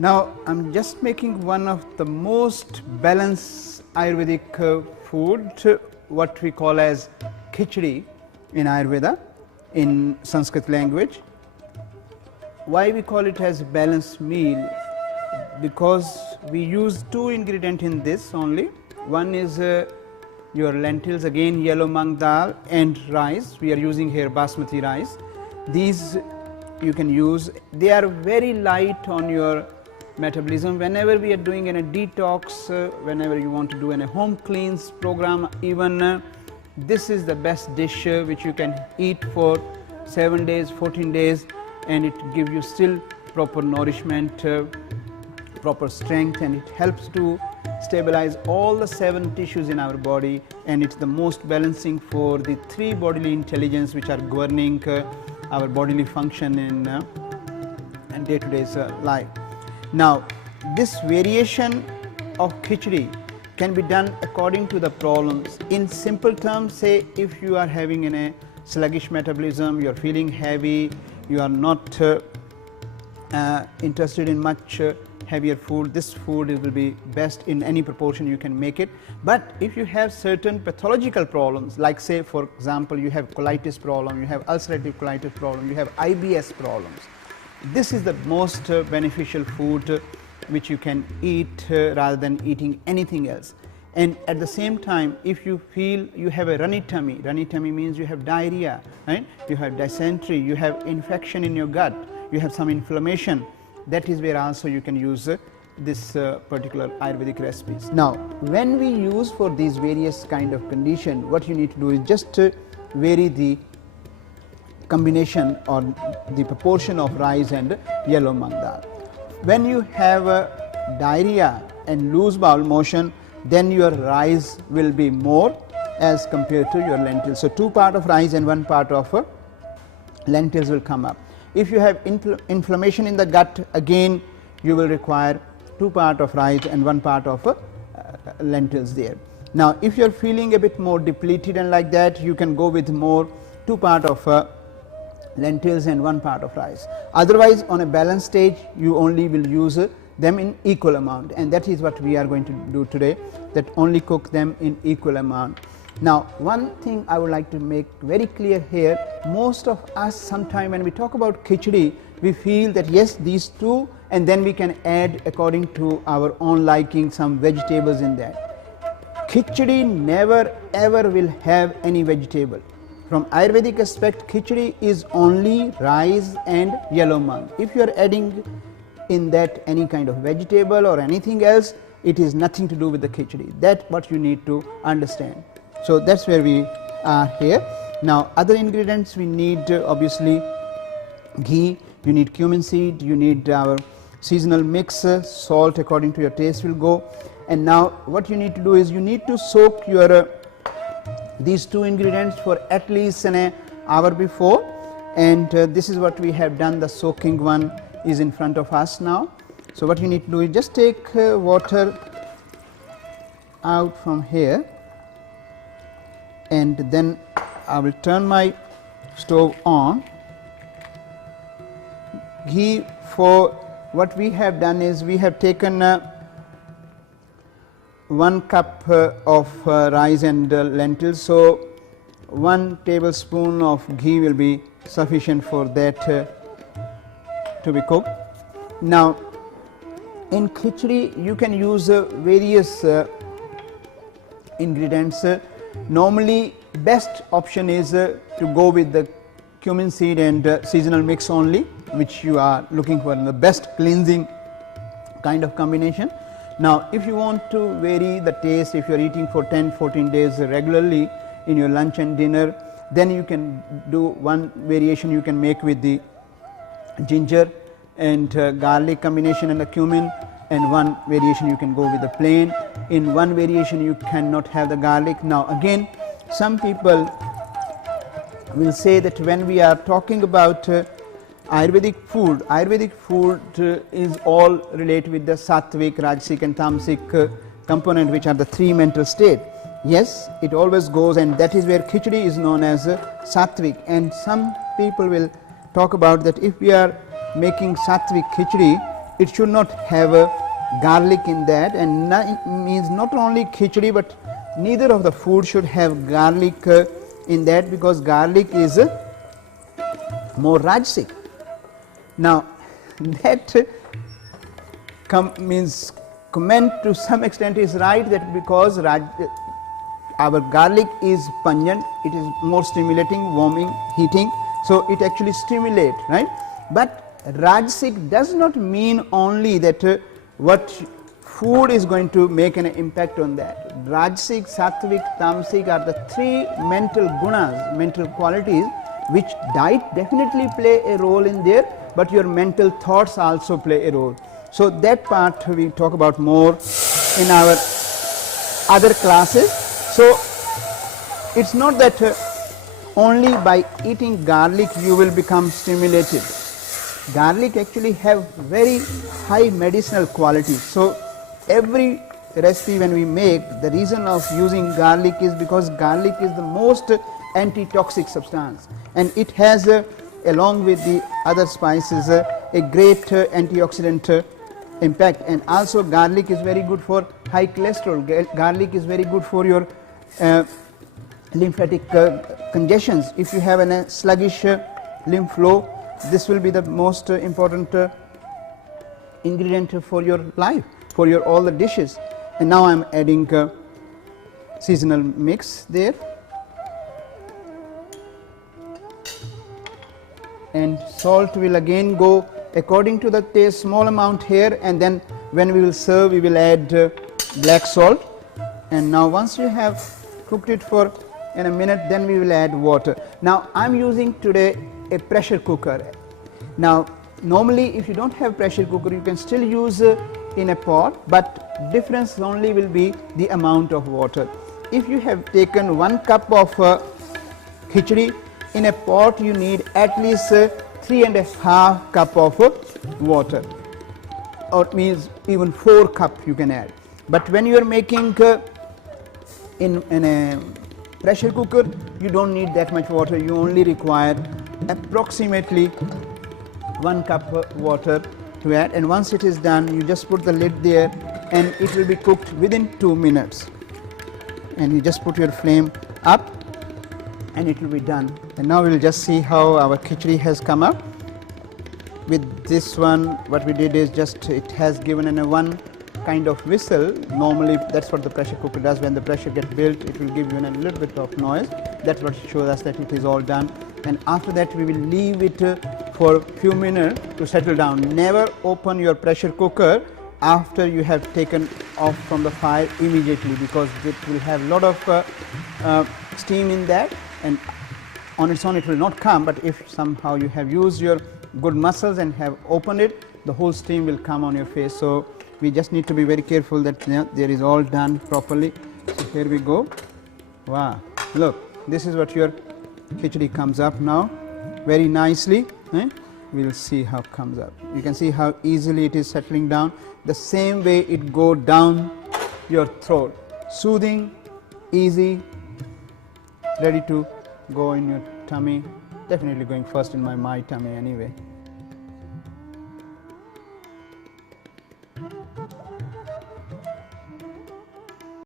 Now I'm just making one of the most balanced Ayurvedic food, what we call as Kitchari in Ayurveda, in Sanskrit language. Why we call it as balanced meal? Because we use two ingredients in this only. One is your lentils, again yellow mung dal, and rice. We are using here basmati rice. These you can use. They are very light on your metabolism. Whenever we are doing a detox, whenever you want to do a home cleanse program, even this is the best dish which you can eat for 7 days, 14 days, and it gives you still proper nourishment, proper strength, and it helps to stabilize all the 7 tissues in our body, and it's the most balancing for the 3 bodily intelligence which are governing our bodily function in day-to-day life. Now this variation of Kitchari can be done according to the problems. In simple terms, say if you are having a sluggish metabolism, you are feeling heavy, you are not interested in much heavier food, this food will be best. In any proportion you can make it. But if you have certain pathological problems, like say for example you have colitis problem, you have ulcerative colitis problem, you have IBS problems, this is the most beneficial food which you can eat rather than eating anything else. And at the same time, if you feel you have a runny tummy means you have diarrhea, right? You have dysentery, you have infection in your gut, you have some inflammation, that is where also you can use this particular Ayurvedic recipes. Now when we use for these various kind of condition, what you need to do is just vary the combination or the proportion of rice and yellow mung dal. When you have diarrhea and loose bowel motion, then your rice will be more as compared to your lentils. So 2 parts of rice and 1 part of lentils will come up. If you have inflammation in the gut, again you will require 2 parts of rice and 1 part of lentils there. Now if you are feeling a bit more depleted and like that, you can go with more 2 parts of lentils and 1 part of rice. Otherwise on a balanced stage you only will use them in equal amount, and that is what we are going to do today, that only cook them in equal amount. Now one thing I would like to make very clear here, most of us sometime when we talk about Kitchari, we feel that yes, these 2, and then we can add according to our own liking some vegetables in that. Kitchari never ever will have any vegetable. From Ayurvedic aspect, Kitchari is only rice and yellow mung. If you are adding in that any kind of vegetable or anything else, it is nothing to do with the Kitchari. That's what you need to understand. So that's where we are here. Now other ingredients we need obviously ghee, you need cumin seed, you need our seasonal mix, salt according to your taste will go. And now what you need to do is you need to soak your these 2 ingredients for at least an hour before, and this is what we have done. The soaking one is in front of us now. So what you need to do is just take water out from here, and then I will turn my stove on. Ghee, for what we have done is we have taken 1 cup of rice and lentils, so 1 tablespoon of ghee will be sufficient for that to be cooked. Now in Kitchari you can use various ingredients. Normally best option is to go with the cumin seed and seasonal mix only, which you are looking for, the best cleansing kind of combination. Now if you want to vary the taste, if you are eating for 10-14 days regularly in your lunch and dinner, then you can do one variation you can make with the ginger and garlic combination and the cumin, and one variation you can go with the plain. In one variation you cannot have the garlic. Now again, some people will say that when we are talking about Ayurvedic food is all related with the sattvic, rajasic and tamasic component, which are the 3 mental state. Yes, it always goes, and that is where Kitchari is known as sattvic. And some people will talk about that if we are making sattvic Kitchari, it should not have a garlic in that, and it means not only khichdi but neither of the food should have garlic in that, because garlic is more rajasic. Now that means comment to some extent is right, that because our garlic is pungent, it is more stimulating, warming, heating, so it actually stimulates, right? But rajasic does not mean only that what food is going to make an impact on that. Rajasic, sattvic, tamasic are the three mental gunas, mental qualities, which diet definitely play a role in there, but your mental thoughts also play a role. So that part we talk about more in our other classes. So it's not that only by eating garlic you will become stimulated. Garlic actually have very high medicinal qualities. So every recipe when we make, the reason of using garlic is because garlic is the most anti-toxic substance, and it has along with the other spices a great antioxidant impact. And also garlic is very good for high cholesterol. Garlic is very good for your lymphatic congestions. If you have a sluggish lymph flow, this will be the most important ingredient for your life, for your all the dishes. And now I am adding seasonal mix there, and salt will again go according to the taste, small amount here, and then when we will serve we will add black salt. And now once you have cooked it for in a minute, then we will add water. Now I am using today a pressure cooker. Now normally if you don't have pressure cooker, you can still use in a pot, but difference only will be the amount of water. If you have taken 1 cup of khichdi, in a pot you need at least 3.5 cup of water, or it means even 4 cup you can add. But when you are making in a pressure cooker, you don't need that much water, you only require approximately 1 cup water to add. And once it is done, you just put the lid there and it will be cooked within 2 minutes, and you just put your flame up and it will be done. And now we will just see how our khichdi has come up. With this one, what we did is just it has given in a one kind of whistle. Normally that's what the pressure cooker does. When the pressure gets built, it will give you a little bit of noise. That's what shows us that it is all done. And after that we will leave it for a few minutes to settle down. Never open your pressure cooker after you have taken off from the fire immediately, because it will have a lot of steam in that, and on its own it will not come. But if somehow you have used your good muscles and have opened it, the whole steam will come on your face. So we just need to be very careful that there is all done properly. So here we go. Wow, look, this is what your khichdi comes up now, very nicely. We will see how it comes up. You can see how easily it is settling down. The same way it go down your throat, soothing, easy, ready to go in your tummy. Definitely going first in my tummy anyway.